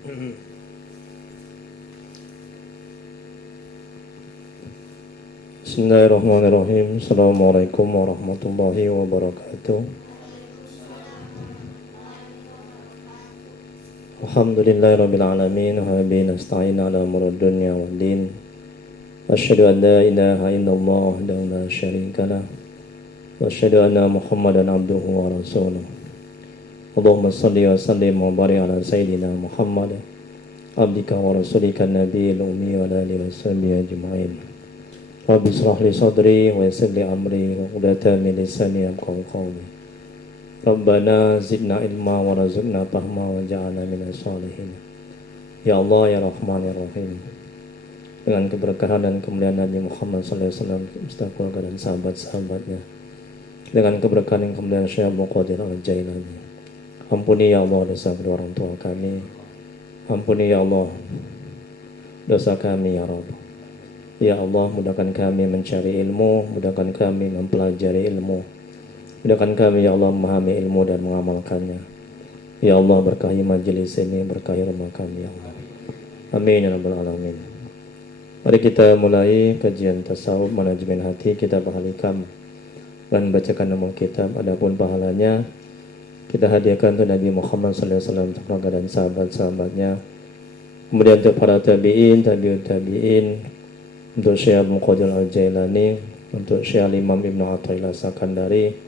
Bismillahirrahmanirrahim. Assalamualaikum warahmatullahi wabarakatuh. Alhamdulillahirabbil alamin wa bihi nasta'in ala umuri dunya waddin. Asyhadu an la ilaha illallah wahdahu la syarika lah wa asyhadu anna Muhammadan abduhu wa rasuluh. Allahumma shalli wa sallim wa barik ala sayyidina Muhammad abdika wa rasulika nabiyil ummi wa ala alihi washabihi ajma'in. Rabbi shrah li sadri wa yassir li amri wa uqdatan min lisani yafqahu qawli. Rabbana zidna ilma wa razaqna fahma wa ja'alna minas shalihin. Ya Allah ya Rahman ya Rahim. Dengan keberkahan dan kemuliaan Nabi Muhammad sallallahu alaihi wasallam beserta keluarga dan sahabat-sahabatnya. Dengan keberkahan dan kemuliaan Syekh Abdul Qadir Al-Jailani. Ampuni ya Allah dosa kedua orang tua kami. Ampuni ya Allah dosa kami ya Rabb. Ya Allah, mudahkan kami mencari ilmu, mudahkan kami mempelajari ilmu, mudahkan kami ya Allah memahami ilmu dan mengamalkannya. Ya Allah, berkahi majelis ini, berkahi rumah kami ya Allah. Amin ya rabbal alamin. Mari kita mulai kajian tasawuf manajemen hati, kitab Al Hikam, dan bacakan nama kitab. Adapun pahalanya kita hadiahkan untuk Nabi Muhammad SAW, keluarga dan sahabat-sahabatnya. Kemudian untuk para tabi'in, tabi'ut tabi'in, untuk Syekh Abdul Qadir Al-Jailani, untuk Syekh Imam Ibnu Athaillah Sakandari,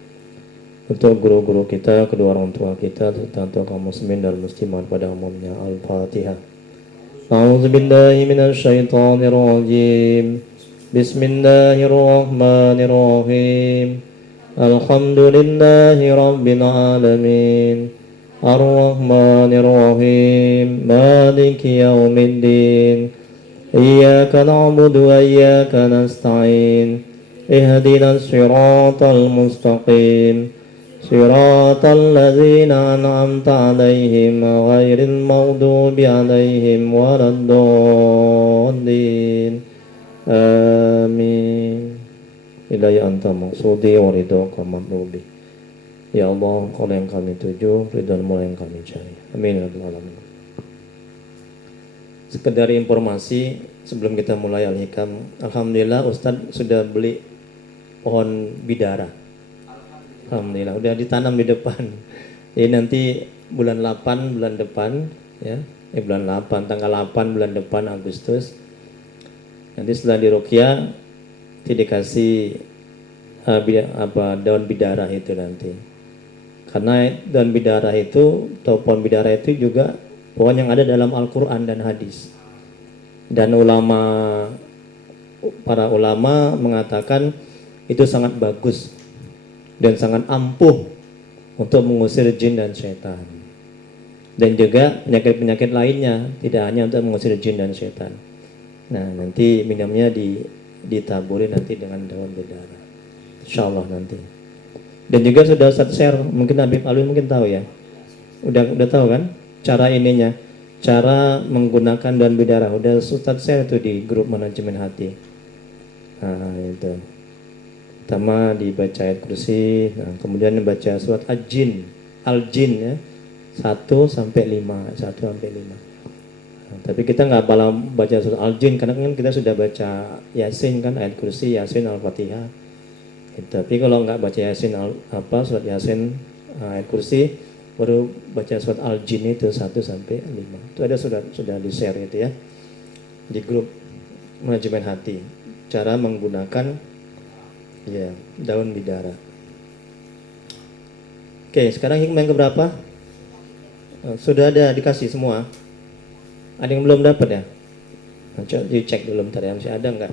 untuk guru-guru kita, kedua orang tua kita, serta untuk kaum muslimin dan muslimat pada umumnya. Al-Fatihah. A'udzu billahi minasy syaithanir rajim. Bismillahirrahmanirrahim. Alhamdulillahi rabbil alamin. Ar-Rahmanir Rahim. Maliki yaumiddin. إياك نعبد وإياك نستعين اهدنا الصراط المستقيم صراط الذين أنعمت عليهم غير المغضوب عليهم ولا الضالين آمين إلهي أنت مقصودي وردوك مطلوبي. Ya Allah, Kau yang kami tuju, ridho-Mu yang kami cari. Amin ya rabbal alamin. Sekedar informasi sebelum kita mulai Al-Hikam, alhamdulillah Ustadz sudah beli pohon bidara. Alhamdulillah udah ditanam di depan. Jadi nanti bulan 8 bulan depan ya, bulan 8 tanggal 8 bulan depan Agustus. Nanti setelah diruqyah dikasih daun bidara itu nanti. Karena daun bidara itu atau pohon bidara itu juga pohon yang ada dalam Al-Quran dan hadis. Dan para ulama mengatakan itu sangat bagus dan sangat ampuh untuk mengusir jin dan syaitan. Dan juga penyakit-penyakit lainnya, tidak hanya untuk mengusir jin dan syaitan. Nah, nanti minumnya ditaburi nanti dengan daun bidara. Insyaallah nanti. Dan juga sudah Ustaz share, mungkin Habib Alwi mungkin tahu ya. Udah tahu kan? Cara ininya, cara menggunakan daun bidara udah Ustaz share itu di grup manajemen hati. Nah itu pertama dibaca ayat kursi, nah, kemudian dibaca surat Al-Jin ya 1 sampai 5. Nah, tapi kita nggak baca surat Al-Jin karena kan kita sudah baca Yasin kan, ayat kursi, Yasin, Al-Fatihah. Tapi kalau nggak baca Yasin surat Yasin, ayat kursi, baru baca surat Al-Jin itu 1 sampai 5. Itu ada sudah di-share itu ya. Di grup manajemen hati. Cara menggunakan ya daun bidara. Oke, sekarang hikmah yang keberapa? Sudah ada dikasih semua. Ada yang belum dapat ya? Nah, coba dicek dulu bentar ya, masih ada enggak?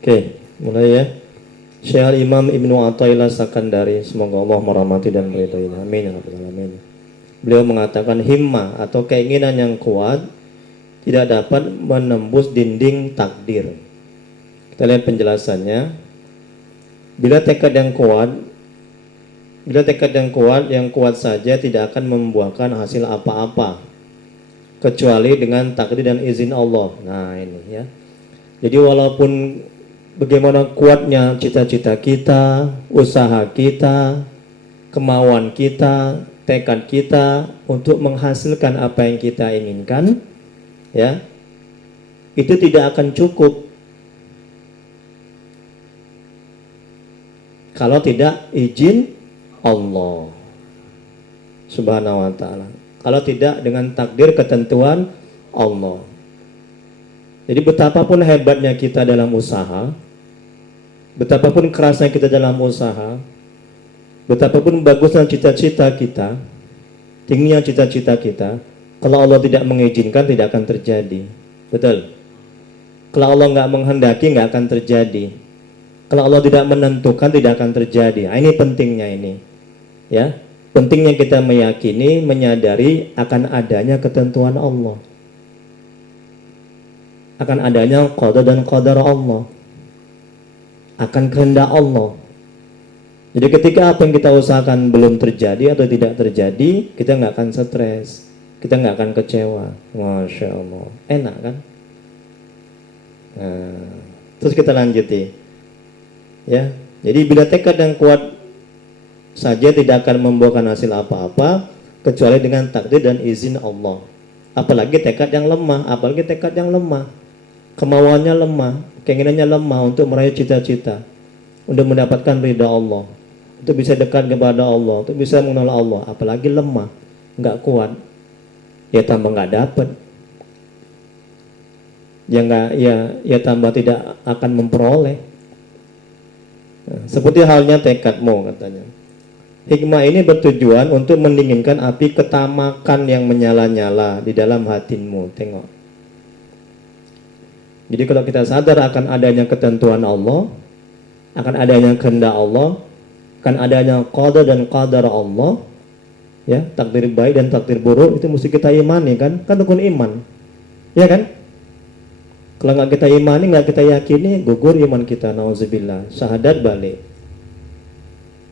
Oke, mulai ya. Syekh Imam Ibnu Athaillah Sakandari, semoga Allah merahmati dan meridhoinya. Amin ya rabbal alamin. Beliau mengatakan himmah atau keinginan yang kuat tidak dapat menembus dinding takdir. Kita lihat penjelasannya. Bila tekad yang kuat saja tidak akan membuahkan hasil apa-apa kecuali dengan takdir dan izin Allah. Nah, ini ya. Jadi walaupun bagaimana kuatnya cita-cita kita, usaha kita, kemauan kita, tekad kita untuk menghasilkan apa yang kita inginkan, ya, itu tidak akan cukup kalau tidak izin Allah Subhanahu wa ta'ala, kalau tidak dengan takdir ketentuan Allah. Jadi betapapun hebatnya kita dalam usaha, betapapun kerasnya kita dalam usaha, betapapun bagusnya cita-cita kita, tingginya cita-cita kita, kalau Allah tidak mengizinkan tidak akan terjadi. Betul? Kalau Allah nggak menghendaki nggak akan terjadi. Kalau Allah tidak menentukan tidak akan terjadi. Nah, ini pentingnya ini, ya. Pentingnya kita meyakini, menyadari akan adanya ketentuan Allah, akan adanya qada dan qadar Allah, akan kehendak Allah. Jadi ketika apa yang kita usahakan belum terjadi atau tidak terjadi, kita nggak akan stres, kita nggak akan kecewa. Masya Allah, enak kan? Nah, terus kita lanjuti, ya. Jadi bila tekad yang kuat saja tidak akan membuahkan hasil apa-apa kecuali dengan takdir dan izin Allah. Apalagi tekad yang lemah, kemauannya lemah, keinginannya lemah untuk meraih cita-cita, untuk mendapatkan ridha Allah, untuk bisa dekat kepada Allah, untuk bisa mengenal Allah. Apalagi lemah, nggak kuat, ya tambah nggak dapat, ya tambah tidak akan memperoleh. Nah, seperti halnya tekadmu katanya. Hikmah ini bertujuan untuk mendinginkan api ketamakan yang menyala-nyala di dalam hatimu. Tengok. Jadi kalau kita sadar akan adanya ketentuan Allah, akan adanya kehendak Allah, akan adanya qada dan qadar Allah, ya, takdir baik dan takdir buruk, itu mesti kita imani kan? Kan rukun iman. Ya kan? Kalau nggak kita imani, nggak kita yakini, gugur iman kita. Nauzubillah. Syahadat balik.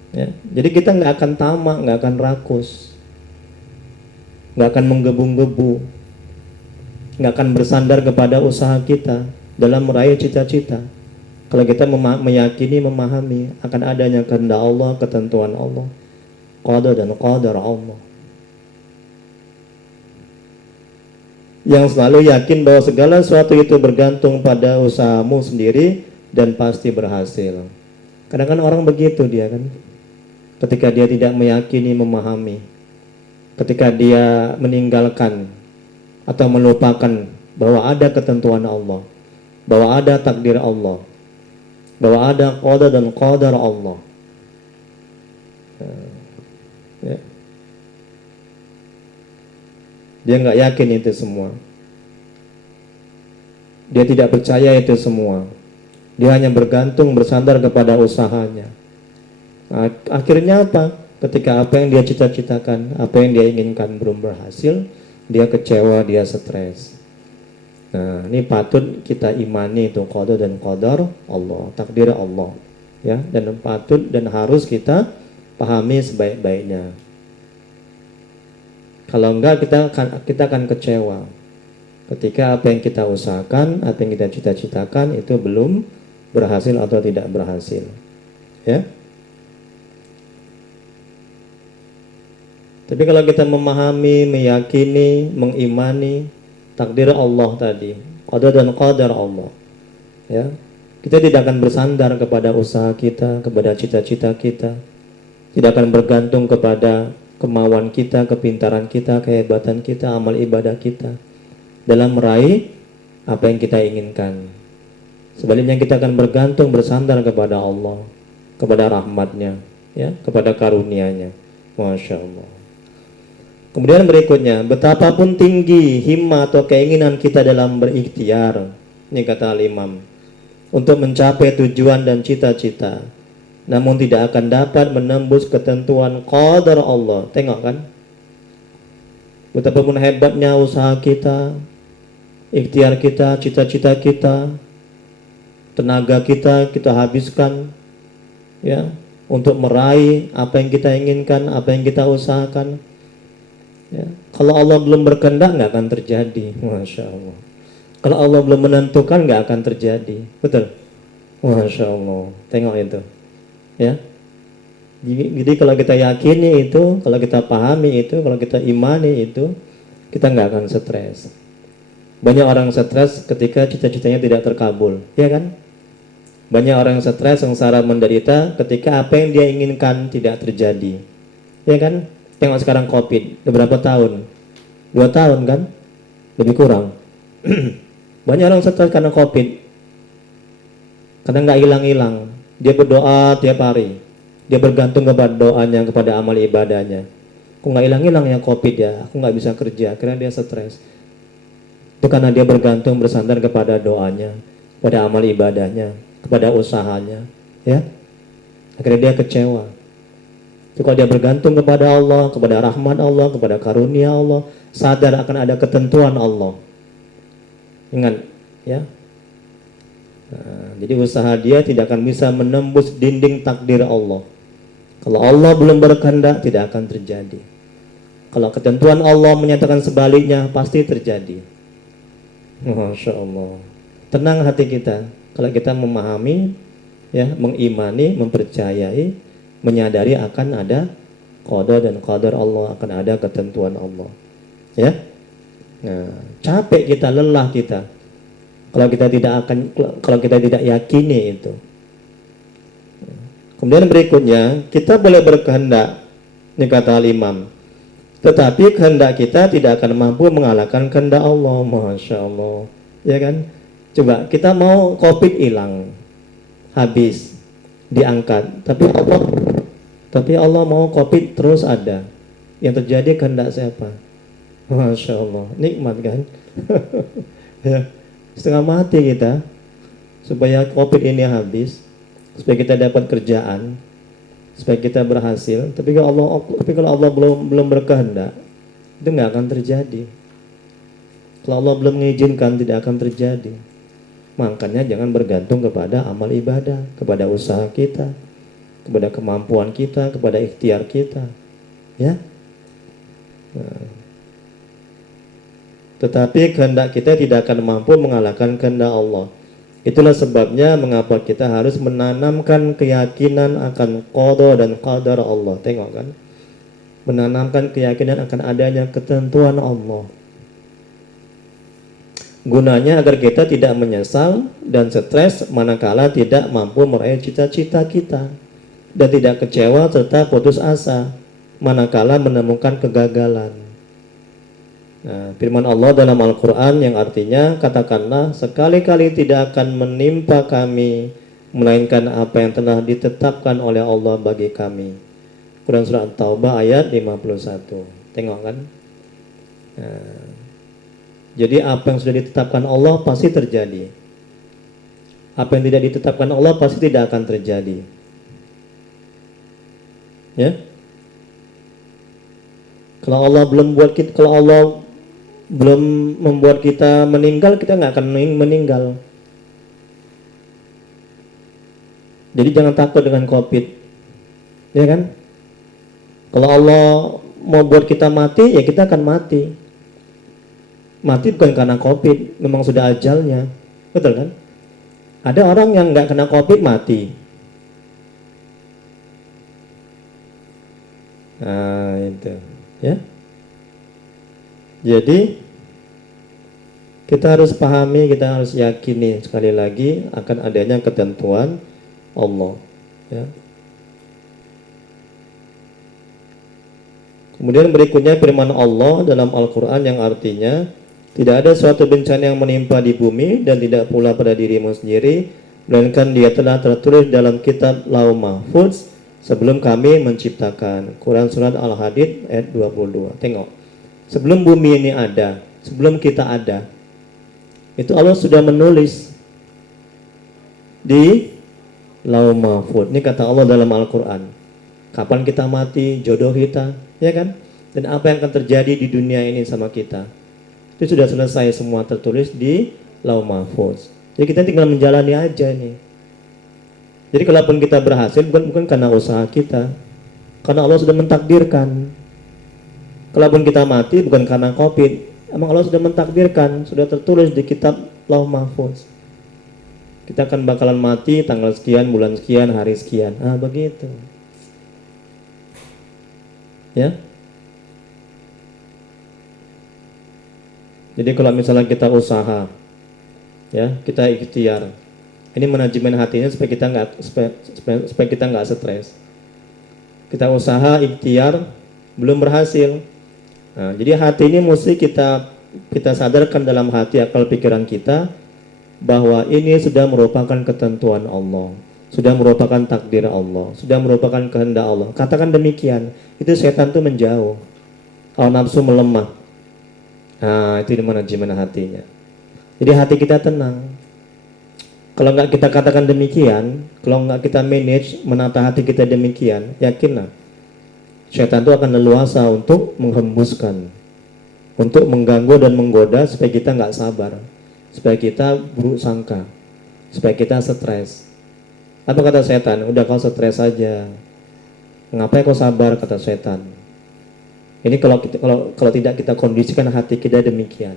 Ya, jadi kita nggak akan tamak, nggak akan rakus, nggak akan menggebu-gebu, nggak akan bersandar kepada usaha kita dalam meraih cita-cita. Kalau kita meyakini, memahami akan adanya kehendak Allah, ketentuan Allah, qada dan qadar Allah, yang selalu yakin bahwa segala sesuatu itu bergantung pada usahamu sendiri dan pasti berhasil. Kadang-kadang orang begitu dia kan. Ketika dia tidak meyakini, memahami, ketika dia meninggalkan atau melupakan bahwa ada ketentuan Allah, bahwa ada takdir Allah, bahwa ada qada dan qadar Allah, ya. Dia nggak yakin itu semua, dia tidak percaya itu semua, dia hanya bergantung, bersandar kepada usahanya. Nah, akhirnya apa? Ketika apa yang dia cita-citakan, apa yang dia inginkan belum berhasil, dia kecewa, dia stres. Nah, ini patut kita imani itu qada dan qadar Allah, takdir Allah, ya, dan patut dan harus kita pahami sebaik-baiknya. Kalau enggak kita akan kecewa ketika apa yang kita usahakan, apa yang kita cita-citakan itu belum berhasil atau tidak berhasil, ya. Tapi kalau kita memahami, meyakini, mengimani takdir Allah tadi, qada dan qadar Allah, ya, kita tidak akan bersandar kepada usaha kita, kepada cita-cita kita, tidak akan bergantung kepada kemauan kita, kepintaran kita, kehebatan kita, amal ibadah kita dalam meraih apa yang kita inginkan. Sebaliknya kita akan bergantung, bersandar kepada Allah, kepada rahmatnya, ya, kepada karunia-Nya. Masya Allah. Kemudian berikutnya, betapapun tinggi himmah atau keinginan kita dalam berikhtiar, ini kata Al-Imam, untuk mencapai tujuan dan cita-cita, namun tidak akan dapat menembus ketentuan qadar Allah. Tengok kan, betapapun hebatnya usaha kita, ikhtiar kita, cita-cita kita, tenaga kita habiskan ya untuk meraih apa yang kita inginkan, apa yang kita usahakan ya. Kalau Allah belum berkehendak nggak akan terjadi. Masya Allah. Kalau Allah belum menentukan nggak akan terjadi. Betul. Masya Allah. Tengok itu ya. Jadi kalau kita yakini itu, kalau kita pahami itu, kalau kita imani itu, kita nggak akan stres. Banyak orang stres ketika cita-citanya tidak terkabul, ya kan? Banyak orang stres, sengsara, menderita ketika apa yang dia inginkan tidak terjadi, ya kan? Tengok sekarang COVID, berapa tahun? 2 tahun kan? Lebih kurang. Banyak orang stres karena COVID, karena nggak hilang-hilang. Dia berdoa tiap hari, dia bergantung kepada doanya, kepada amal ibadahnya. Aku nggak hilang-hilang ya COVID ya, aku nggak bisa kerja, karena dia stres. Itu karena dia bergantung, bersandar kepada doanya, pada amal ibadahnya, kepada usahanya, ya. Akhirnya dia kecewa. Itu kalau dia bergantung kepada Allah, kepada rahmat Allah, kepada karunia Allah, sadar akan ada ketentuan Allah. Ingat, ya. Nah, jadi usaha dia tidak akan bisa menembus dinding takdir Allah. Kalau Allah belum berkehendak, tidak akan terjadi. Kalau ketentuan Allah menyatakan sebaliknya, pasti terjadi. Masya Allah. Tenang hati kita kalau kita memahami, ya, mengimani, mempercayai, menyadari akan ada qada dan qadar Allah, akan ada ketentuan Allah, ya. Nah, capek kita, lelah kita kalau kita tidak yakini itu. Kemudian berikutnya, kita boleh berkehendak, ini kata Al-Imam, tetapi kehendak kita tidak akan mampu mengalahkan kehendak Allah. Masya Allah, ya kan? Coba kita mau COVID hilang, habis, diangkat, tapi Allah mau COVID terus ada. Yang terjadi kehendak siapa? Masya Allah, nikmat kan? Ya, setengah mati kita supaya COVID ini habis, supaya kita dapat kerjaan, supaya kita berhasil. Tapi kalau Allah belum berkehendak, itu nggak akan terjadi. Kalau Allah belum mengizinkan, tidak akan terjadi. Makanya jangan bergantung kepada amal ibadah, kepada usaha kita, kepada kemampuan kita, kepada ikhtiar kita, ya. Nah, tetapi kehendak kita tidak akan mampu mengalahkan kehendak Allah. Itulah sebabnya mengapa kita harus menanamkan keyakinan akan qada dan qadar Allah. Tengok kan, menanamkan keyakinan akan adanya ketentuan Allah. Gunanya agar kita tidak menyesal dan stres manakala tidak mampu meraih cita-cita kita, dan tidak kecewa serta putus asa manakala menemukan kegagalan. Nah, firman Allah dalam Al-Quran yang artinya, katakanlah sekali-kali tidak akan menimpa kami melainkan apa yang telah ditetapkan oleh Allah bagi kami. Quran Surah At-Taubah ayat 51. Tengok kan. Nah, jadi apa yang sudah ditetapkan Allah pasti terjadi. Apa yang tidak ditetapkan Allah pasti tidak akan terjadi, ya. Kalau Allah belum membuat kita meninggal, kita nggak akan meninggal. Jadi jangan takut dengan COVID, ya kan? Kalau Allah mau buat kita mati, ya kita akan mati. Mati bukan karena COVID, memang sudah ajalnya, betul kan? Ada orang yang nggak kena COVID mati. Nah itu, ya. Jadi kita harus pahami, kita harus yakini sekali lagi akan adanya ketentuan Allah, ya. Kemudian berikutnya firman Allah dalam Al-Quran yang artinya, tidak ada suatu bencana yang menimpa di bumi dan tidak pula pada dirimu sendiri, melainkan dia telah tertulis dalam kitab Lauh Mahfuz sebelum kami menciptakan. Quran Surat Al-Hadid ayat 22. Tengok, sebelum bumi ini ada, sebelum kita ada, itu Allah sudah menulis di Lauh Mahfuz. Ini kata Allah dalam Al-Quran. Kapan kita mati, jodoh kita, ya kan? Dan apa yang akan terjadi di dunia ini sama kita. Itu sudah selesai semua tertulis di Lauh Mahfuz. Jadi kita tinggal menjalani aja nih. Jadi kalaupun kita berhasil bukan karena usaha kita, karena Allah sudah mentakdirkan. Kalaupun kita mati bukan karena COVID, emang Allah sudah mentakdirkan, sudah tertulis di kitab Lauh Mahfuz. Kita akan bakalan mati tanggal sekian, bulan sekian, hari sekian. Begitu. Ya. Jadi kalau misalnya kita usaha, ya, kita ikhtiar. Ini manajemen hatinya supaya kita nggak stres. Kita usaha, ikhtiar, belum berhasil. Jadi hati ini mesti kita sadarkan dalam hati, akal pikiran kita bahwa ini sudah merupakan ketentuan Allah, sudah merupakan takdir Allah, sudah merupakan kehendak Allah. Katakan demikian, itu setan tuh menjauh, kalau nafsu melemah. Itu di manajemen hatinya. Jadi hati kita tenang. Kalau nggak kita katakan demikian, kalau nggak kita manage, menata hati kita demikian, yakinlah setan itu akan leluasa untuk menghembuskan, untuk mengganggu dan menggoda supaya kita nggak sabar, supaya kita buruk sangka, supaya kita stres. Apa kata setan? Udah kau stres aja, ngapain kau sabar, kata setan. Ini kalau tidak kita kondisikan hati kita demikian.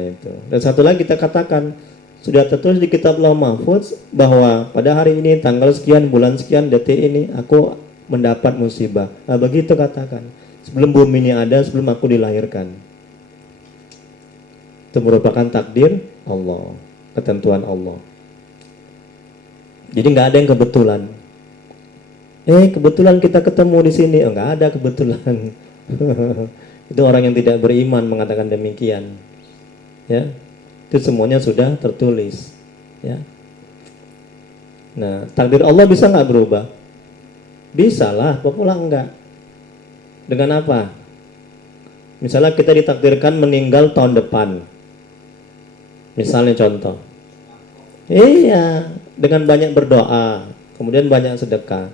Itu. Dan satu lagi kita katakan, sudah tertulis di kitab Lauh Mahfuz bahwa pada hari ini tanggal sekian, bulan sekian, detik ini aku mendapat musibah. Begitu katakan. Sebelum bumi ini ada, sebelum aku dilahirkan. Itu merupakan takdir Allah, ketentuan Allah. Jadi nggak ada yang kebetulan. Kebetulan kita ketemu di sini. Nggak ada kebetulan. Itu orang yang tidak beriman mengatakan demikian. Ya, itu semuanya sudah tertulis. Ya. Nah, takdir Allah bisa nggak berubah? Bisa lah, kok pula enggak? Dengan apa? Misalnya kita ditakdirkan meninggal tahun depan. Misalnya contoh. Iya, dengan banyak berdoa, kemudian banyak sedekah.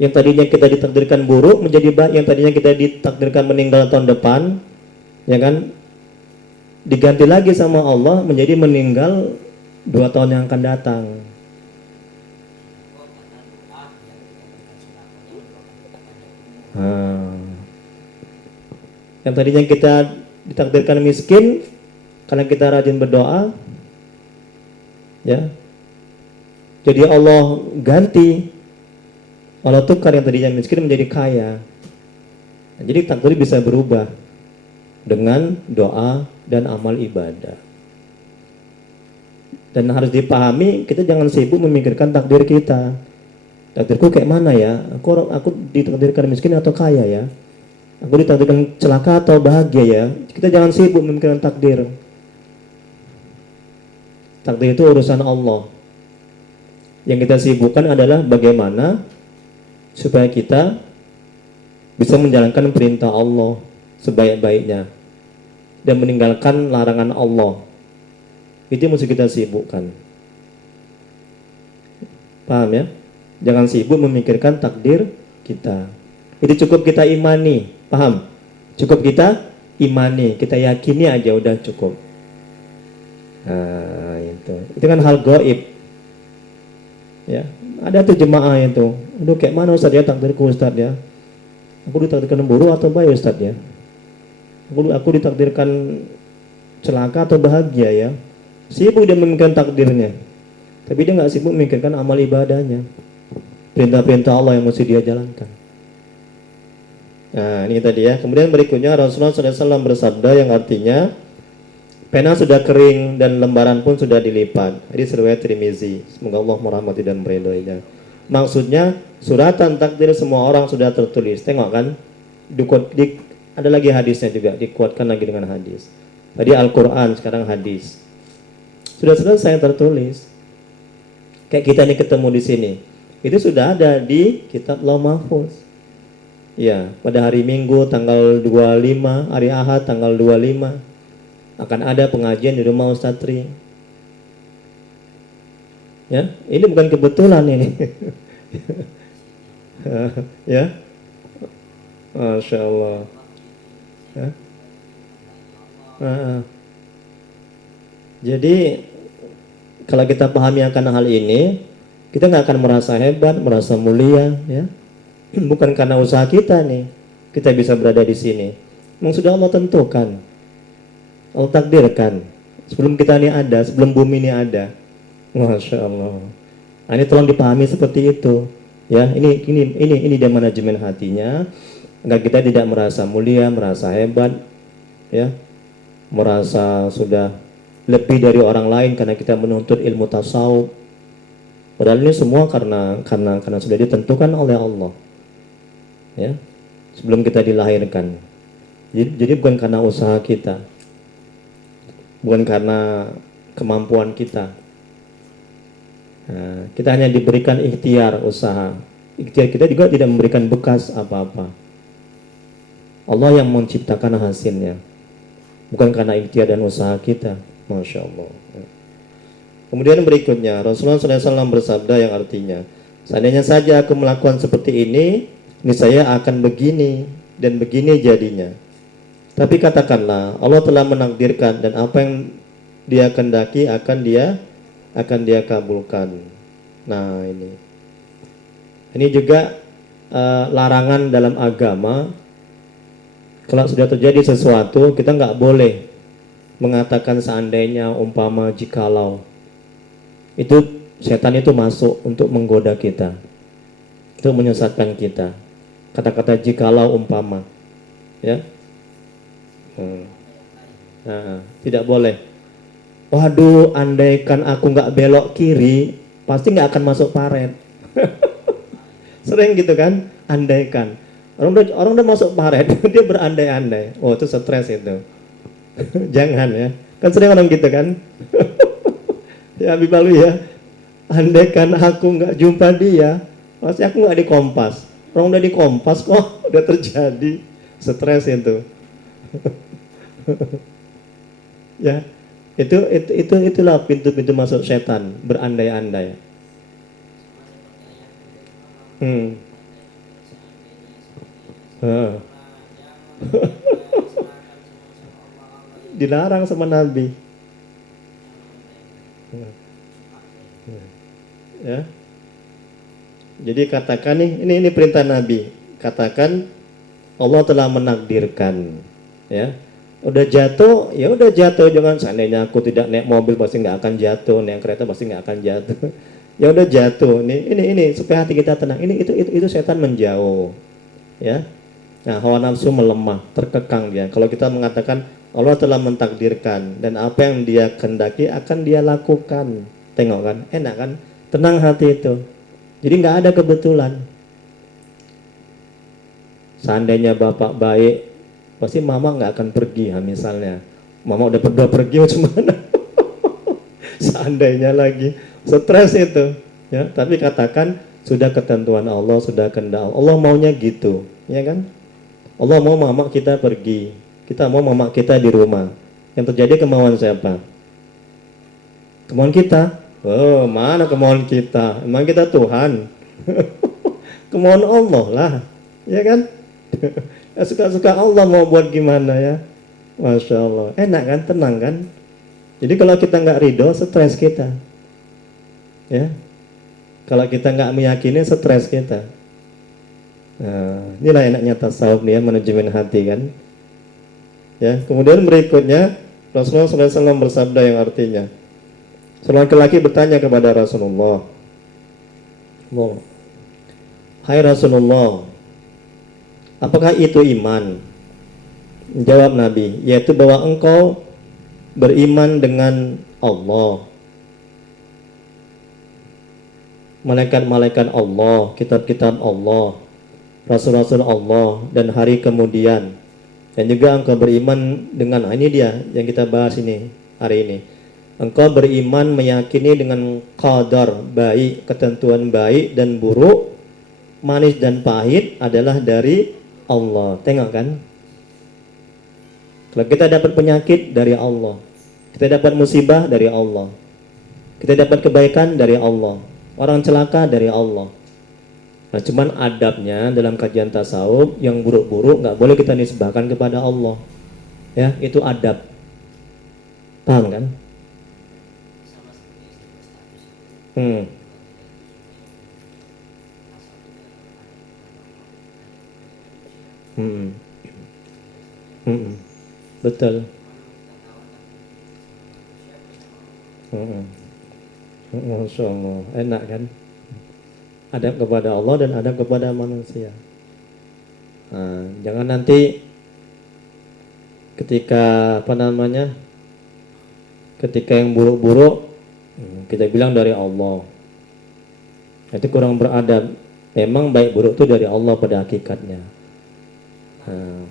Yang tadinya kita ditakdirkan buruk menjadi baik, yang tadinya kita ditakdirkan meninggal tahun depan, ya kan? Diganti lagi sama Allah menjadi meninggal 2 tahun yang akan datang. Yang tadinya kita ditakdirkan miskin karena kita rajin berdoa, ya, jadi Allah ganti, Allah tukar yang tadinya miskin menjadi kaya. Jadi takdir bisa berubah dengan doa dan amal ibadah. Dan harus dipahami, kita jangan sibuk memikirkan takdir kita. Takdirku kayak mana ya? Aku ditakdirkan miskin atau kaya ya? Aku ditakdirkan celaka atau bahagia ya? Kita jangan sibuk memikirkan takdir. Takdir itu urusan Allah. Yang kita sibukkan adalah bagaimana supaya kita bisa menjalankan perintah Allah sebaik-baiknya dan meninggalkan larangan Allah. Itu yang mesti kita sibukkan. Paham ya? Jangan sibuk memikirkan takdir kita. Itu cukup kita imani. Paham? Cukup kita imani, kita yakini aja udah cukup. Itu kan hal gaib. Ya, ada tuh jemaah itu. Aduh, kayak mana Ustaz ya takdirku Ustaz ya? Aku ditakdirkan buruk atau baik Ustaz ya? Aku ditakdirkan celaka atau bahagia ya? Sibuk dia memikirkan takdirnya, tapi dia nggak sibuk memikirkan amal ibadahnya, perintah-perintah Allah yang mesti dia jalankan. Nah, ini tadi ya. Kemudian berikutnya Rasulullah SAW bersabda yang artinya pena sudah kering dan lembaran pun sudah dilipat. Hadis riwayat Tirmizi. Semoga Allah merahmati dan meridhoinya. Maksudnya suratan takdir semua orang sudah tertulis. Tengok kan? Ada lagi hadisnya juga, dikuatkan lagi dengan hadis. Tadi Al-Quran, sekarang hadis. Sudah selesai tertulis. Kayak kita nih ketemu di sini. Itu sudah ada di kitab Lauh Mahfuz. Ya, pada hari Minggu tanggal 25, hari Ahad tanggal 25 akan ada pengajian di rumah Ustaz Tri. Ya, ini bukan kebetulan ini. Ya, masya Allah. Ya. Ah, jadi kalau kita pahami akan hal ini, kita nggak akan merasa hebat, merasa mulia, ya. Bukan karena usaha kita nih, kita bisa berada di sini. Memang sudah Allah tentukan, Allah takdirkan. Sebelum kita ini ada, sebelum bumi ini ada. Masya Allah. Nah, ini tolong dipahami seperti itu. Ya, ini dia manajemen hatinya, agar kita tidak merasa mulia, merasa hebat, ya, merasa sudah lebih dari orang lain karena kita menuntut ilmu tasawuf. Padahal ini semua karena sudah ditentukan oleh Allah. Ya, sebelum kita dilahirkan. Jadi bukan karena usaha kita, bukan karena kemampuan kita. Nah, kita hanya diberikan ikhtiar usaha. Ikhtiar kita juga tidak memberikan bekas apa-apa. Allah yang menciptakan hasilnya, bukan karena ikhtiar dan usaha kita. Masya Allah. Kemudian berikutnya Rasulullah SAW bersabda yang artinya, seandainya saja aku melakukan seperti ini saya akan begini dan begini jadinya. Tapi katakanlah Allah telah menakdirkan dan apa yang Dia kehendaki akan Dia kabulkan. Nah, ini juga larangan dalam agama. Kalau sudah terjadi sesuatu, kita nggak boleh mengatakan seandainya, umpama, jikalau. Itu setan itu masuk untuk menggoda kita, untuk menyesatkan kita. Kata-kata jikalau, umpama, ya. Nah, tidak boleh. Waduh, andaikan aku nggak belok kiri, pasti nggak akan masuk paret. Sering gitu kan, andaikan. Orang udah masuk paret, dia berandai-andai. Oh, itu stres itu. Jangan ya. Kan sering orang gitu kan. Ya Habib Alwi ya. Andaikan aku nggak jumpa dia, pasti aku nggak di Kompas. Orang udah di Kompas kok, udah terjadi. Stres itu. Ya. Itulah pintu-pintu masuk setan, berandai-andai. Dilarang sama Nabi. Ya. Jadi katakan ini perintah Nabi. Katakan Allah telah menakdirkan, ya. Udah jatuh, ya udah jatuh. Jangan seandainya aku tidak naik mobil pasti nggak akan jatuh, naik kereta pasti nggak akan jatuh. Ya udah jatuh. Ini supaya hati kita tenang. Itu setan menjauh, ya. Nah, hawa nafsu melemah, terkekang dia. Kalau kita mengatakan Allah telah mentakdirkan dan apa yang Dia kehendaki akan Dia lakukan. Tengok kan, enak kan? Tenang hati itu. Jadi nggak ada kebetulan. Seandainya bapak baik, pasti mama nggak akan pergi, misalnya. Mama udah berdua pergi, macam mana? Seandainya lagi, stres itu. Ya, tapi katakan sudah ketentuan Allah, sudah kehendak Allah maunya gitu, ya kan? Allah mau mama kita pergi, kita mau mama kita di rumah. Yang terjadi kemauan siapa? Kemauan kita. Oh, mana kemauan kita? Emang kita Tuhan? Kemauan Allah lah, ya kan? Suka-suka Allah mau buat gimana ya? Masya Allah, enak kan, tenang kan? Jadi kalau kita nggak ridho, stres kita, ya. Kalau kita nggak meyakini, stres kita. Nah, inilah enaknya tasawuf nih ya, manajemen hati kan. Ya, kemudian berikutnya Rasulullah SAW bersabda yang artinya, seorang laki-laki bertanya kepada Rasulullah, hai Rasulullah, apakah itu iman? Jawab Nabi, yaitu bahwa engkau beriman dengan Allah, malaikat-malaikat Allah, kitab-kitab Allah, rasul-rasul Allah, dan hari kemudian. Dan juga engkau beriman dengan, ini dia yang kita bahas ini hari ini. Engkau beriman meyakini dengan qadar baik, ketentuan baik dan buruk, manis dan pahit adalah dari Allah. Tengok kan? Kalau kita dapat penyakit dari Allah, kita dapat musibah dari Allah. Kita dapat kebaikan dari Allah. Orang celaka dari Allah. Nah, cuman adabnya dalam kajian tasawuf yang buruk-buruk nggak boleh kita nisbahkan kepada Allah. Ya, itu adab. Paham kan? Hmm. Hmm. Hmm. Betul. Hmm. Masya Allah, enak kan? Adab kepada Allah dan adab kepada manusia. Nah, jangan nanti ketika apa namanya, ketika yang buruk-buruk kita bilang dari Allah, itu kurang beradab. Memang baik buruk itu dari Allah pada hakikatnya. Nah,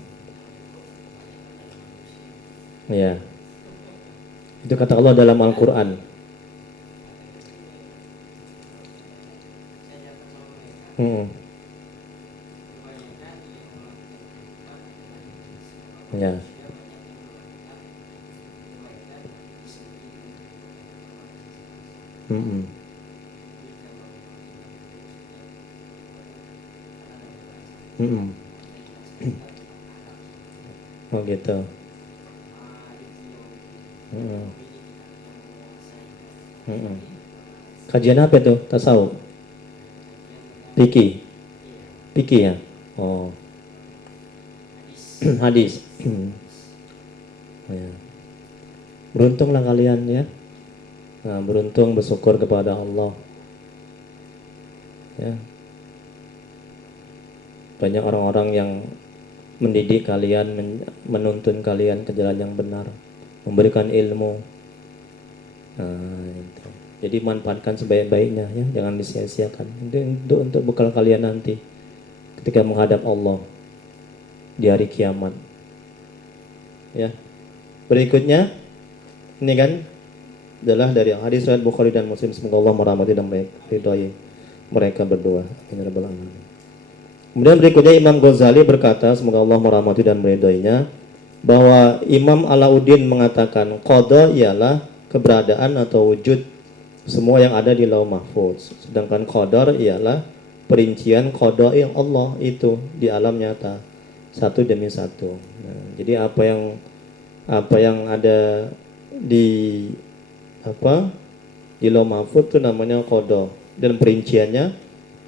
ya, itu kata Allah dalam Al-Quran. Hmm. Ya. Hmm. Hmm. Oh gitu. Hmm. Hmm. Kajian apa itu? Tasawuf? Fikih? Fikih ya? Oh, hadis. Ya. Beruntunglah kalian ya. Nah, beruntung bersyukur kepada Allah. Ya. Banyak orang-orang yang mendidik kalian, menuntun kalian ke jalan yang benar, memberikan ilmu. Nah, itu. Jadi manfaatkan sebaik-baiknya ya, jangan disia-siakan. Itu untuk bekal kalian nanti ketika menghadap Allah di hari kiamat. Ya. Berikutnya ini kan adalah dari hadis riwayat Bukhari dan Muslim, semoga Allah merahmati dan meridhai mereka berdua. Amin ya rabbal alamin. Kemudian berikutnya Imam Ghazali berkata, semoga Allah merahmati dan meridhoinya, bahwa Imam Alauddin mengatakan qada ialah keberadaan atau wujud semua yang ada di Lauh Mahfuz. Sedangkan qadar ialah perincian qada yang Allah itu di alam nyata satu demi satu. Nah, jadi apa yang ada di apa di Lauh Mahfuz itu namanya qada, dan perinciannya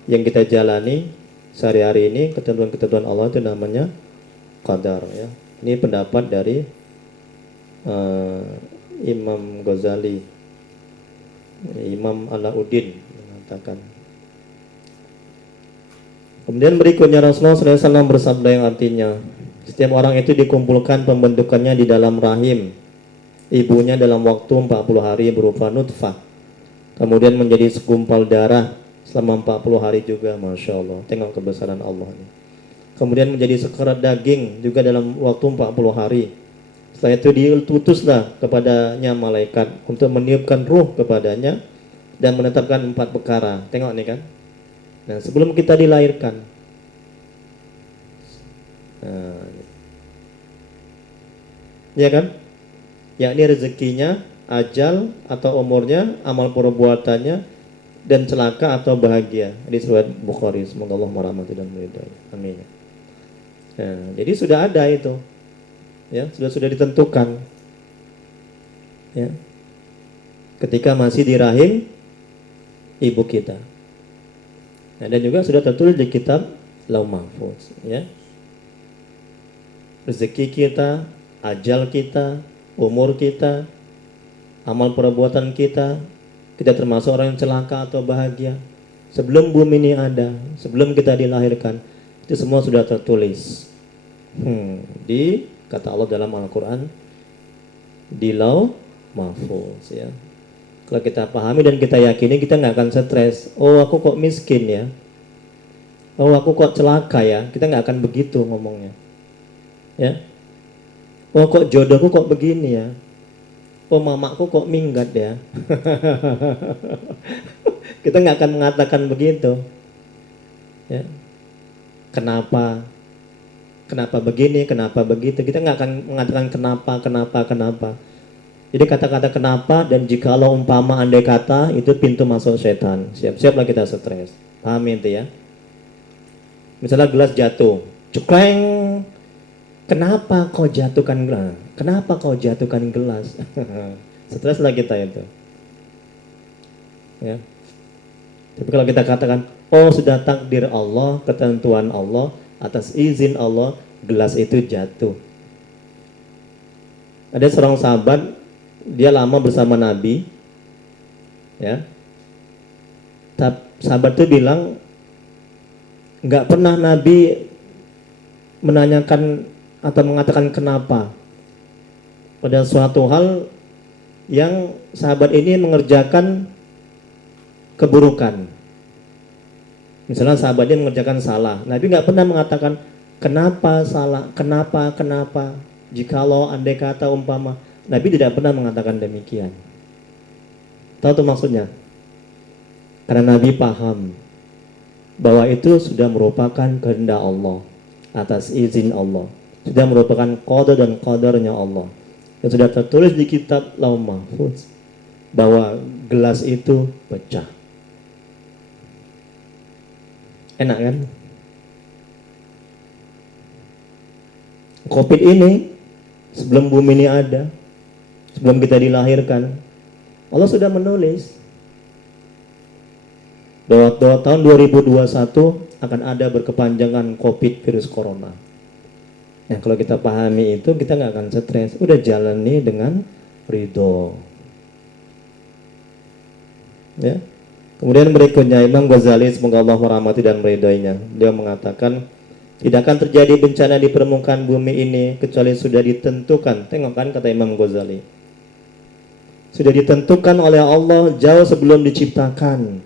yang kita jalani sehari-hari ini, ketentuan-ketentuan Allah itu namanya qadar ya. Ini pendapat dari uh, Imam Ghazali, Imam Alauddin mengatakan. Kemudian berikutnya Rasulullah SAW bersabda yang artinya, setiap orang itu dikumpulkan pembentukannya di dalam rahim ibunya dalam waktu 40 hari berupa nutfah, kemudian menjadi segumpal darah selama 40 hari juga. Masya Allah, tengok kebesaran Allah ini. Kemudian menjadi sekerat daging juga dalam waktu 40 hari. Setelah itu diutuslah kepadanya malaikat untuk meniupkan ruh kepadanya dan menetapkan 4 perkara. Tengok nih kan. Nah, sebelum kita dilahirkan. Nah, ya kan? Yakni rezekinya, ajal atau umurnya, amal perbuatannya, dan celaka atau bahagia. Hadis riwayat Bukhari. Semoga Allah merahmati dan meridhai. Amin. Nah, jadi sudah ada itu. Ya, sudah ditentukan. Ya. Ketika masih di rahim ibu kita. Nah, dan juga sudah tertulis di kitab Lauh Mahfuz, ya. Rezeki kita, ajal kita, umur kita, amal perbuatan kita, kita termasuk orang yang celaka atau bahagia. Sebelum bumi ini ada, sebelum kita dilahirkan, itu semua sudah tertulis. Di kata Allah dalam Al-Quran, di Lauh Mahfuz, ya. Kalau kita pahami dan kita yakini, kita nggak akan stres. Oh, aku kok miskin ya. Oh, aku kok celaka ya. Kita nggak akan begitu ngomongnya. Ya. Oh, kok jodohku kok begini ya. Oh, mamaku kok minggat ya. Kita nggak akan mengatakan begitu. Ya. Kenapa? Kenapa begini? Kenapa begitu? Kita nggak akan mengatakan kenapa. Jadi kata-kata kenapa dan jikalau umpama andai kata itu pintu masuk setan. Siap-siaplah kita stres. Paham itu ya? Misalnya gelas jatuh, cekleng. Kenapa kau jatuhkan gelas? Kenapa kau jatuhkan gelas? Streslah kita itu. Ya. Tapi kalau kita katakan, oh sudah takdir Allah, ketentuan Allah, atas izin Allah, gelas itu jatuh. Ada seorang sahabat, dia lama bersama Nabi, ya. Sahabat itu bilang, nggak pernah Nabi menanyakan atau mengatakan kenapa pada suatu hal yang sahabat ini mengerjakan keburukan. Misalnya sahabatnya mengerjakan salah, Nabi nggak pernah mengatakan kenapa salah, kenapa. Jikalau andai kata umpama, Nabi tidak pernah mengatakan demikian. Tahu tuh maksudnya? Karena Nabi paham bahwa itu sudah merupakan kehendak Allah, atas izin Allah, sudah merupakan qada dan qadarnya Allah, yang sudah tertulis di kitab Lauh Mahfuz bahwa gelas itu pecah. Enak kan? Covid ini sebelum bumi ini ada, sebelum kita dilahirkan, Allah sudah menulis bahwa tahun 2021 akan ada berkepanjangan Covid virus Corona. Nah, kalau kita pahami itu, kita nggak akan stres. Udah jalani dengan ridho. Ya. Kemudian berikutnya Imam Ghazali, semoga Allah merahmati dan meridhoinya, dia mengatakan tidak akan terjadi bencana di permukaan bumi ini kecuali sudah ditentukan. Tengok kan kata Imam Ghazali, sudah ditentukan oleh Allah jauh sebelum diciptakan,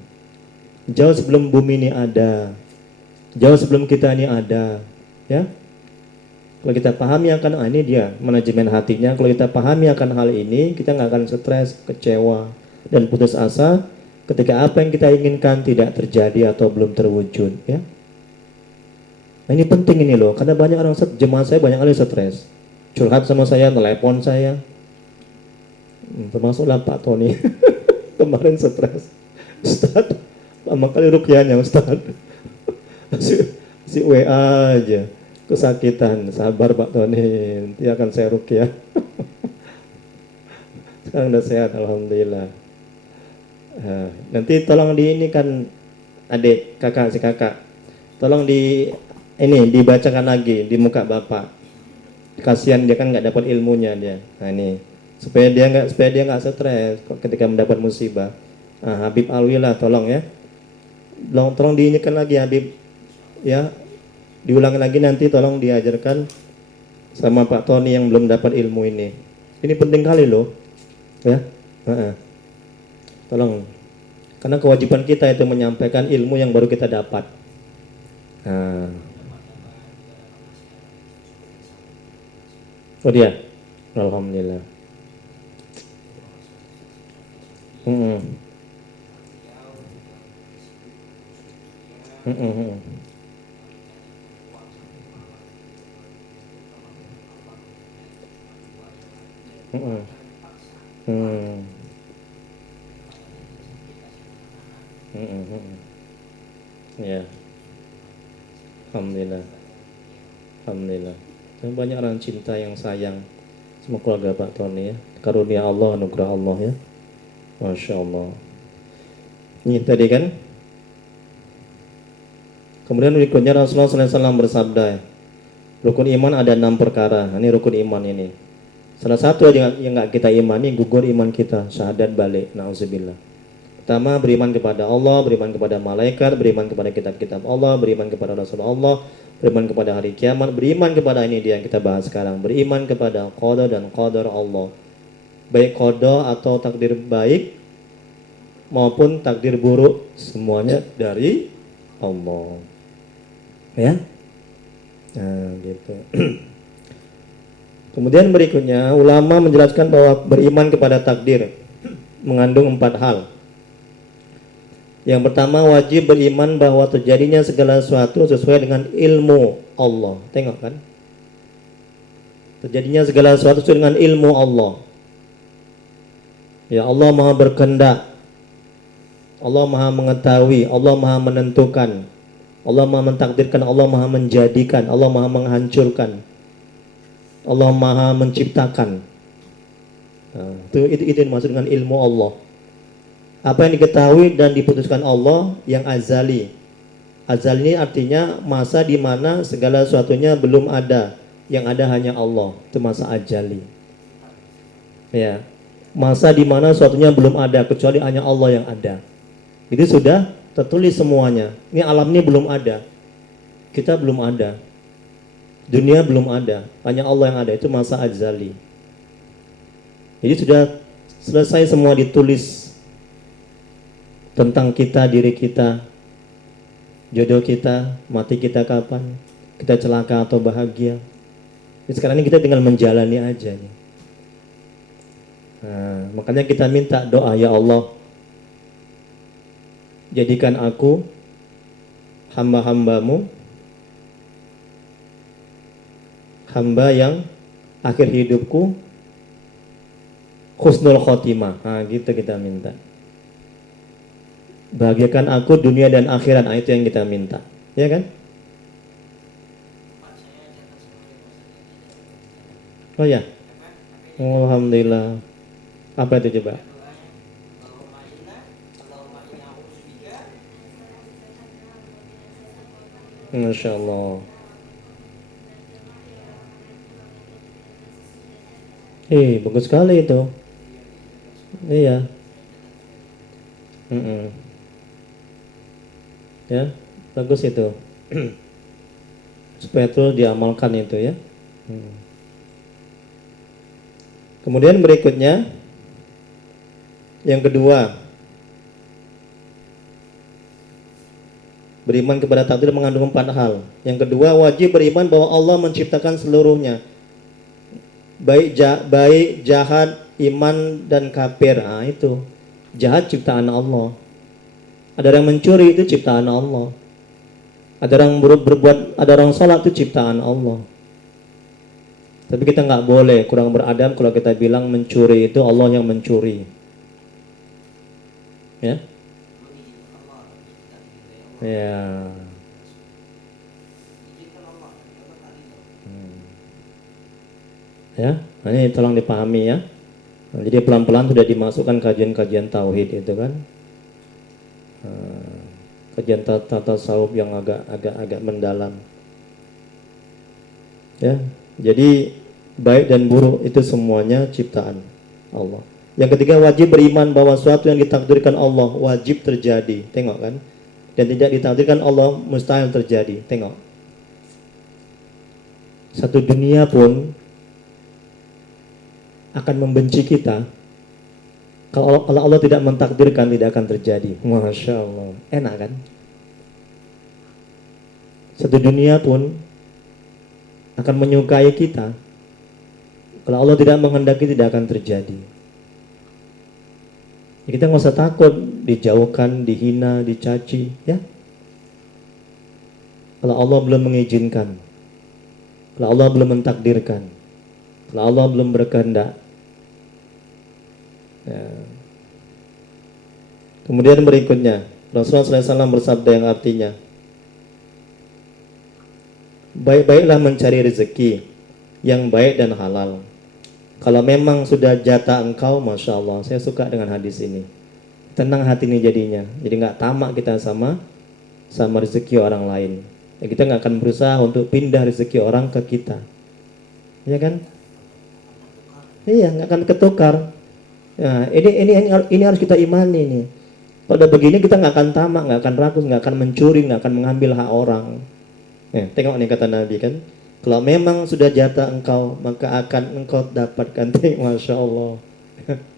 jauh sebelum bumi ini ada, jauh sebelum kita ini ada. Ya, kalau kita pahami akan ini dia manajemen hatinya. Kalau kita pahami akan hal ini, kita nggak akan stres, kecewa, dan putus asa ketika apa yang kita inginkan tidak terjadi atau belum terwujud. Ya, nah ini penting ini loh, karena banyak orang jemaah saya banyak kali stres, curhat sama saya, telepon saya, termasuklah Pak Tony kemarin stres, Ustaz, lama kali rukyahnya Ustaz, si WA aja, kesakitan, sabar Pak Tony, nanti akan saya rukyah. Sekarang udah sehat alhamdulillah. Nanti tolong di ini kan adik kakak, si kakak, tolong di ini dibacakan lagi di muka bapak, kasihan dia kan nggak dapat ilmunya dia. Nah ini supaya dia nggak stres ketika mendapat musibah. Habib Alwi lah tolong ya, tolong diingatkan lagi Habib ya, diulangi lagi nanti tolong diajarkan sama Pak Tony yang belum dapat ilmu ini penting kali loh ya. Tolong, karena kewajiban kita itu menyampaikan ilmu yang baru kita dapat. Oh dia, alhamdulillah. Ya, alhamdulillah, alhamdulillah. Dan banyak orang cinta yang sayang sama keluarga Pak Tony ya, karunia Allah, anugerah Allah ya, masya Allah. Ini tadi kan. Kemudian berikutnya Rasulullah SAW bersabda, rukun iman ada 6 perkara. Ini rukun iman ini. Salah satu yang nggak kita imani, gugur iman kita, syahadat balik, na'udzubillah. Pertama, beriman kepada Allah, beriman kepada malaikat, beriman kepada kitab-kitab Allah, beriman kepada Rasulullah, beriman kepada hari kiamat, beriman kepada ini dia yang kita bahas sekarang, beriman kepada qada dan qadar Allah, baik qada atau takdir baik maupun takdir buruk, semuanya dari Allah. Ya, nah gitu. Kemudian berikutnya ulama menjelaskan bahwa beriman kepada takdir mengandung 4 hal. Yang pertama, wajib beriman bahwa terjadinya segala sesuatu sesuai dengan ilmu Allah. Tengok kan, terjadinya segala sesuatu sesuai dengan ilmu Allah. Ya, Allah Maha berkehendak, Allah Maha mengetahui, Allah Maha menentukan, Allah Maha mentakdirkan, Allah Maha menjadikan, Allah Maha menghancurkan, Allah Maha menciptakan. Nah, itu dimaksud dengan ilmu Allah. Apa yang diketahui dan diputuskan Allah yang azali. Azali ini artinya masa di mana segala sesuatunya belum ada, yang ada hanya Allah. Itu masa ajali. Ya, masa di mana sesuatunya belum ada kecuali hanya Allah yang ada. Itu sudah tertulis semuanya. Ini alam ini belum ada, kita belum ada, dunia belum ada, hanya Allah yang ada. Itu masa azali. Jadi sudah selesai semua ditulis tentang kita, diri kita, jodoh kita, mati kita kapan, kita celaka atau bahagia. Jadi sekarang ini kita tinggal menjalani aja nih. Nah, makanya kita minta doa, ya Allah, jadikan aku hamba-hambamu, hamba yang akhir hidupku husnul khotimah. Nah, gitu kita minta. Bahagiakan aku dunia dan akhirat. Nah, itu yang kita minta, ya kan? Oh ya, alhamdulillah. Apa itu coba? Masya Allah. Bagus sekali itu. Iya. Ya, bagus itu. Supaya terus diamalkan itu ya. Kemudian berikutnya, yang kedua, beriman kepada takdir mengandung 4 hal. Yang kedua, wajib beriman bahwa Allah menciptakan seluruhnya, baik jahat, iman dan kafir. Nah, itu jahat ciptaan Allah. Ada orang mencuri, itu ciptaan Allah. Ada orang berbuat, ada orang salat, itu ciptaan Allah. Tapi kita nggak boleh kurang beradab kalau kita bilang mencuri itu Allah yang mencuri. Ya. Ya. Ya, ini tolong dipahami ya. Jadi pelan-pelan sudah dimasukkan kajian-kajian tauhid itu kan. Kajian tata tasawuf yang agak mendalam. Ya, jadi baik dan buruk itu semuanya ciptaan Allah. Yang ketiga, wajib beriman bahwa sesuatu yang ditakdirkan Allah wajib terjadi. Tengok kan? Dan tidak ditakdirkan Allah mustahil terjadi. Tengok. Satu dunia pun akan membenci kita kalau Allah tidak mentakdirkan, tidak akan terjadi. Masya Allah, enak kan? Satu dunia pun akan menyukai kita kalau Allah tidak menghendaki, tidak akan terjadi. Ya, kita nggak usah takut dijauhkan, dihina, dicaci, ya. Kalau Allah belum mengizinkan, kalau Allah belum mentakdirkan, kalau Allah belum berkehendak. Ya. Kemudian berikutnya, Rasulullah SAW bersabda yang artinya, baik-baiklah mencari rezeki yang baik dan halal. Kalau memang sudah jatah engkau, Masya Allah, saya suka dengan hadis ini. Tenang hati ini jadinya. Jadi nggak tamak kita sama rezeki orang lain. Ya, kita nggak akan berusaha untuk pindah rezeki orang ke kita. Ya kan? Iya, nggak akan ketukar. Nah, ini harus kita imani nih. Pada begini kita nggak akan tamak, nggak akan rakus, nggak akan mencuri, nggak akan mengambil hak orang. Tengok nih kata Nabi kan, kalau memang sudah jatah engkau, maka akan engkau dapatkan. Masya Allah.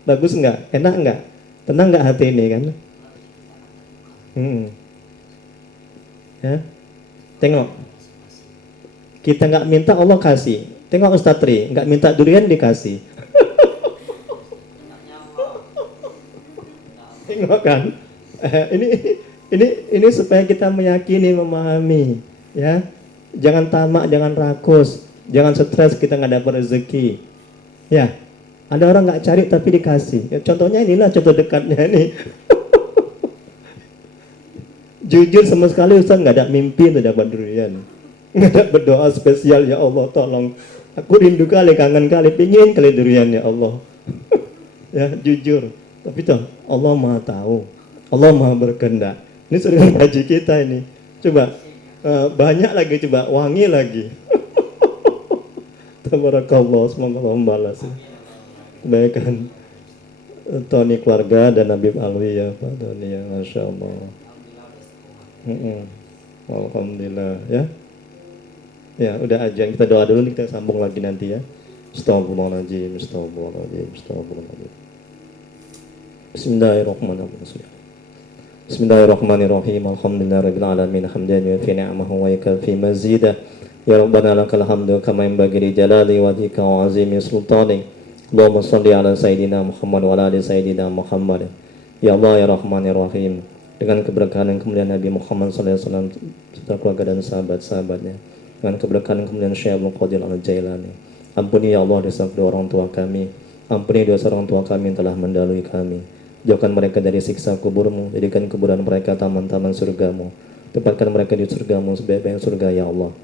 Bagus nggak? Enak nggak? Tenang nggak hati ini kan? Ya, tengok. Kita nggak minta Allah kasih. Tengok Ustaz Tri, nggak minta durian dikasih. Tengok kan? Ini supaya kita meyakini, memahami, ya. Jangan tamak, jangan rakus, jangan stres kita nggak dapat rezeki, ya. Ada orang nggak cari tapi dikasih. Ya, contohnya inilah contoh dekatnya ini. Jujur sama sekali Ustaz nggak ada mimpi untuk dapat durian. Nggak ada berdoa spesial, ya Allah tolong. Aku rindu kali, kangen kali, pingin kali durian ya Allah. Ya jujur. Tapi toh Allah Maha tahu. Allah Maha berkehendak. Ini surga haji kita ini. Coba banyak lagi, coba wangi lagi. Tabarakallah, semoga Allah membalas kebaikan Tony keluarga dan Habib Alwi ya Pak Tony ya, Masya Allah. Alhamdulillah ya. Ya udah aja, kita doa dulu, kita sambung lagi nanti ya. Astagfirullahaladzim, astagfirullahaladzim, astagfirullahaladzim. Bismillahirrahmanirrahim. Bismillahirrahmanirrahim. Alhamdulillahirabbil alamin, hamdan yufi ni'amahu wa yakfi mazidah. Ya Rabbana lakal hamdu kama yanbaghi li jalali wajhika wa azimi sultanik. Allahumma shalli ala sayyidina Muhammad wa ala ali sayyidina Muhammad. Ya Allah ya Rahman ya Rahim, dengan keberkahan dan kemuliaan Nabi Muhammad sallallahu alaihi wasallam serta keluarga dan sahabat-sahabatnya, dengan keberkahan dan kemuliaan Syekh Abdul Qadir Al-Jailani, ampuni ya Allah dosa kedua orang tua kami, ampuni dosa orang tua kami yang telah mendahului kami, jauhkan mereka dari siksa kuburmu, jadikan kuburan mereka taman-taman surgamu, tempatkan mereka di surgamu sebaik-baik surga ya Allah.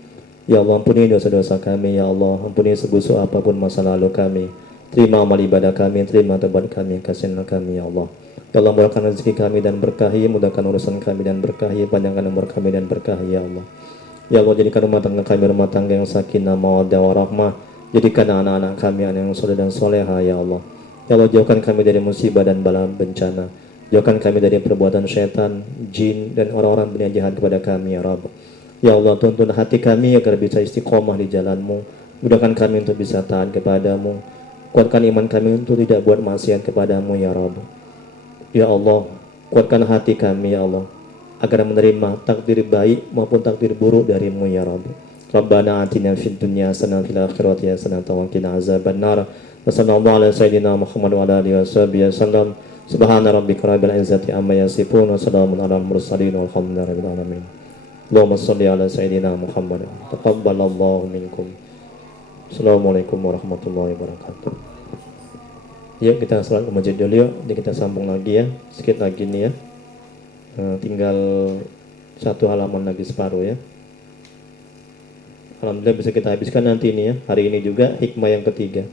Ya Allah, ampuni dosa-dosa kami ya Allah, ampuni sebusuk apapun masa lalu kami, terima amal ibadah kami, terima taubat kami, kasihanlah kami ya Allah. Ya Allah, mudahkan rezeki kami dan berkahi, mudahkan urusan kami dan berkahi, panjangkan umur kami dan berkahi ya Allah. Ya Allah, jadikan rumah tangga kami rumah tangga yang sakinah, mawaddah, warahmah. Jadikan anak-anak kami anak yang soleh dan soleha ya Allah. Ya Allah, jauhkan kami dari musibah dan bala bencana. Jauhkan kami dari perbuatan syaitan, jin, dan orang-orang berniat jahat kepada kami ya Rabb. Ya Allah, tuntun hati kami agar bisa istiqomah di jalan-Mu. Mudahkan kami untuk bisa taat kepada-Mu. Kuatkan iman kami untuk tidak buat maksiat kepada-Mu ya Rabb. Ya Allah, kuatkan hati kami ya Allah, agar menerima takdir baik maupun takdir buruk dari-Mu ya Rabb. Rabbana atina fid dunya hasanah fil akhirati hasanah wa qina azabannar. Wa sallallahu ala sayyidina Muhammad wa ala alihi wasallam. Subhana rabbika rabbil izzati amma yasifun wa salamun alal mursalin walhamdulillahi rabbil alamin. Allahumma shalli ala sayyidina Muhammad. Taqabbalallahu minkum. Assalamualaikum warahmatullahi wabarakatuh. Yuk kita salat ke masjid dulu yuk. Jadi kita sambung lagi ya. Sedikit lagi nih ya. Tinggal satu halaman lagi separuh ya. Alhamdulillah bisa kita habiskan nanti ini ya. Hari ini juga hikmah yang ketiga.